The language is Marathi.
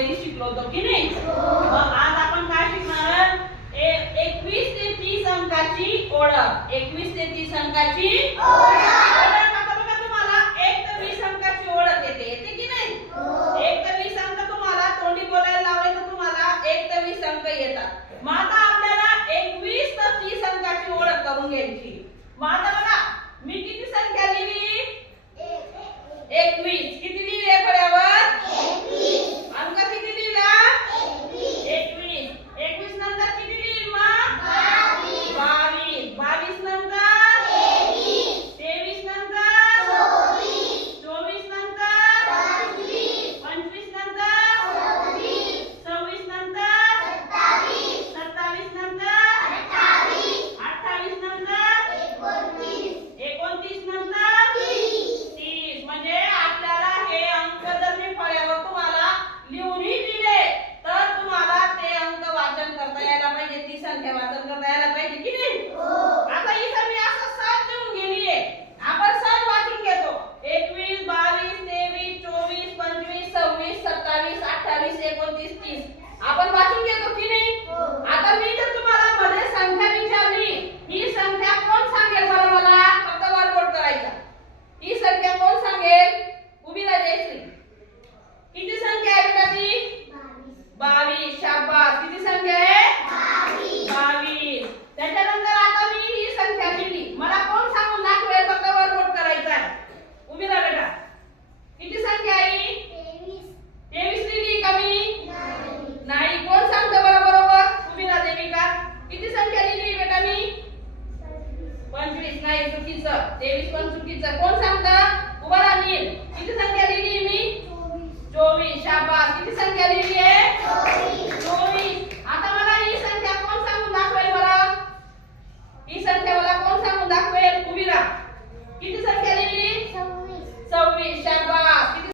मागेली शिकलो होतो की नाही? मग आज आपण काय शिकणार? 21 ते 30 अंकाची ओळख. 21 ते 30 अंकाची ओळख. आता बघा तुम्हाला 1 ते 20 अंकाची ओळख येते की नाही? 1 ते 20 अंक तुम्हाला तोंडी बोलायला लावले तर तुम्हाला 1 ते 20 अंक येतात. मग आता आपल्याला 21 ते 30 अंकाची ओळख करून घ्यायची. मग आता बघा मी किती संख्या लिहिली? 21. किती लिहिली फळ्यावर? 21. अंक किती लिहिला? 21. 21 नंतर किती लिहिल मग? 22. 22 नंतर 23 नंतर 24 नंतर 25 नंतर 26 नंतर 27 नंतर 28 नंतर 29 नंतर 30. म्हणजे आपल्याला हे अंक जर मी फळ्यावर तुम्हाला लिहूनही दिले तर तुम्हाला ते अंक वाचन करता यायला पाहिजे, ती संख्या वाचन करता यायला पाहिजे की नाही? आता इथं मी असं सहज लिहून गेलीये. आपण सहज वाचून घेतो. 21 22 23 24 25 26 27 28 29 30. आपण वाचून घेतो की नाही? आता मी जर तुम्हाला मध्ये संख्या विचारली, ही संख्या कोण सांगेल बरं? मला फक्त वरबोट करायचा. ही संख्या कोण सांगेल? उभी राहा जयश्री. किती संख्या आहे बेटा ती? 22. शाबास. किती संख्या आहे? 22. त्याच्यानंतर आता मी ही संख्या लिहिली. मला कोण सांगून दाखवेल? फक्त वरबोट करायचा आहे. उभी राहा बेटा. किती संख्या आहे? 23 लिहिली का मी? नाही. कोण सांगतं बरं बरोबर? उभी राहा देविका. किती संख्या लिहिली बेटा मी? 25. नाही, चुकीचं. 23 पण चुकीचं. कोण सांगतं? उभा राहा नील. किती संख्या लिहिली मी? 24. शाबास. किती संख्या लिहिली आहे? 24. आता मला ही संख्या कोण सांगून दाखवेल बरं? ही संख्या मला कोण सांगून दाखवेल? उभी राहा. किती संख्या